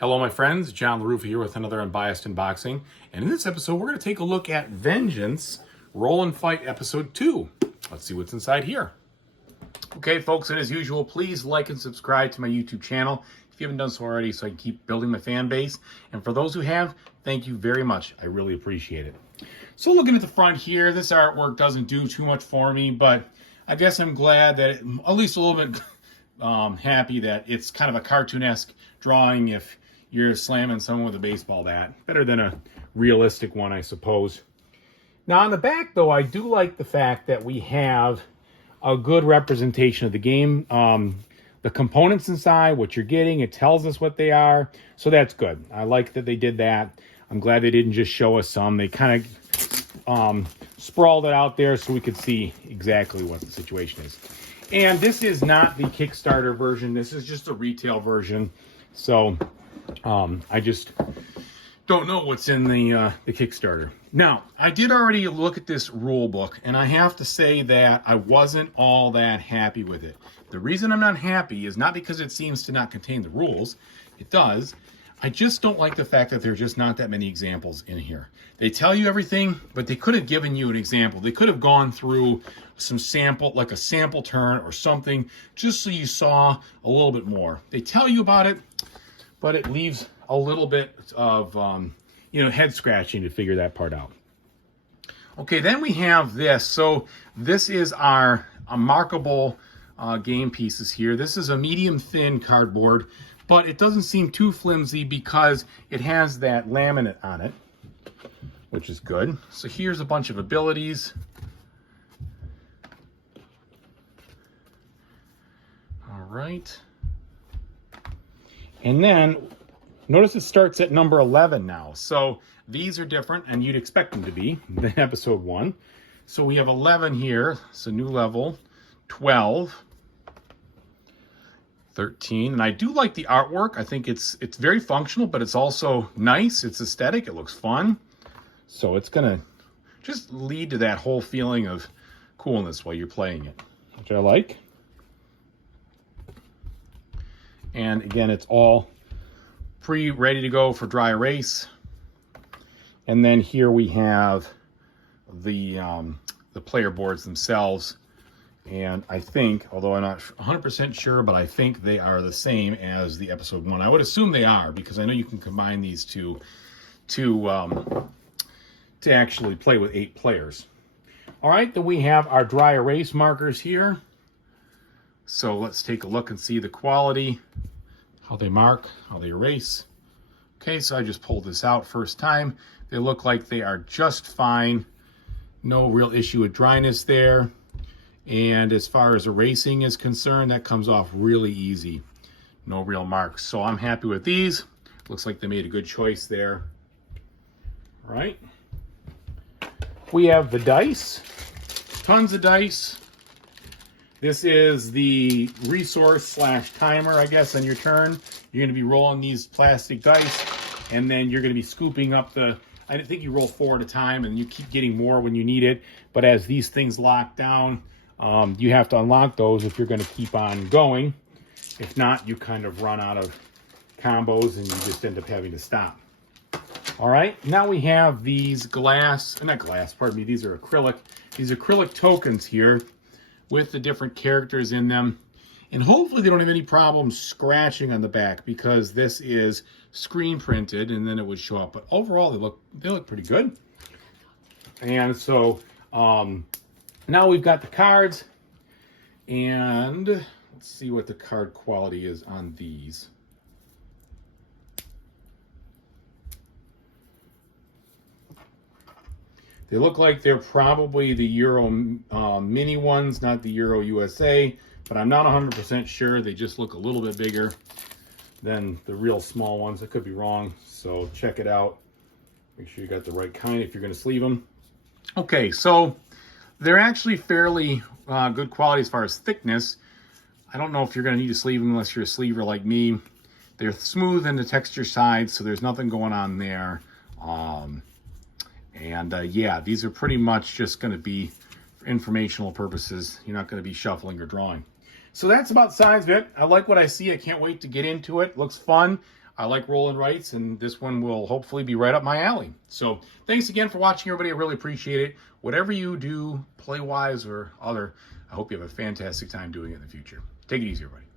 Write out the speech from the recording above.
Hello, my friends. John LaRuffa here with another Unbiased Unboxing. And in this episode, we're going to take a look at Vengeance Roll and Fight Episode 2. Let's see what's inside here. Okay, folks, and as usual, please like and subscribe to my YouTube channel if you haven't done so already so I can keep building my fan base. And for those who have, thank you very much. I really appreciate it. So looking at the front here, this artwork doesn't do too much for me, but I guess I'm glad that, at least a little bit happy that it's kind of a cartoonesque drawing if you're slamming someone with a baseball bat. Better than a realistic one, I suppose. Now on the back, though, I do like the fact that we have a good representation of the game. The components inside, what you're getting, it tells us what they are. So that's good. I like that they did that. I'm glad they didn't just show us some. They kind of sprawled it out there so we could see exactly what the situation is. And this is not the Kickstarter version. This is just a retail version. So I just don't know what's in the Kickstarter. Now, I did already look at this rule book, and I have to say that I wasn't all that happy with it. The reason I'm not happy is not because it seems to not contain the rules. It does. I just don't like the fact that there's just not that many examples in here. They tell you everything, but they could have given you an example. They could have gone through some sample, like a sample turn or something, just so you saw a little bit more. They tell you about it, but it leaves a little bit of, head scratching to figure that part out. Okay, then we have this. So this is our markable game pieces here. This is a medium thin cardboard, but it doesn't seem too flimsy because it has that laminate on it, which is good. So here's a bunch of abilities. All right. And then notice it starts at number 11 now. So these are different, and you'd expect them to be, than episode 1. So we have 11 here. So new level, 12, 13. And I do like the artwork. I think it's very functional, but it's also nice. It's aesthetic. It looks fun. So it's going to just lead to that whole feeling of coolness while you're playing it, which I like. And again, it's all ready to go for dry erase. And then here we have the player boards themselves. And I think, although I'm not 100% sure, but I think they are the same as the episode 1. I would assume they are, because I know you can combine these two to actually play with 8 players. All right, then we have our dry erase markers here. So let's take a look and see the quality, how they mark, how they erase. Okay, so I just pulled this out first time. They look like they are just fine. No real issue with dryness there. And as far as erasing is concerned, that comes off really easy. No real marks. So I'm happy with these. Looks like they made a good choice there. All right. We have the dice. Tons of dice. This is the resource / timer, I guess, on your turn. You're going to be rolling these plastic dice, and then you're going to be scooping up I think you roll 4 at a time, and you keep getting more when you need it. But as these things lock down, you have to unlock those if you're going to keep on going. If not, you kind of run out of combos, and you just end up having to stop. All right, now we have these these are acrylic. These acrylic tokens here with the different characters in them. And hopefully they don't have any problems scratching on the back, because this is screen printed and then it would show up. But overall, they look pretty good. And so now we've got the cards, and let's see what the card quality is on these. They look like they're probably the Euro mini ones, not the Euro USA, but I'm not 100% sure. They just look a little bit bigger than the real small ones. I could be wrong, so check it out. Make sure you got the right kind if you're going to sleeve them. Okay, so they're actually fairly good quality as far as thickness. I don't know if you're going to need to sleeve them unless you're a sleever like me. They're smooth in the texture side, so there's nothing going on there. Yeah, these are pretty much just going to be for informational purposes. You're not going to be shuffling or drawing. So that's about the size of it. I like what I see. I can't wait to get into it. Looks fun. I like rolling rights, and this one will hopefully be right up my alley. So thanks again for watching, everybody. I really appreciate it. Whatever you do, play-wise or other, I hope you have a fantastic time doing it in the future. Take it easy, everybody.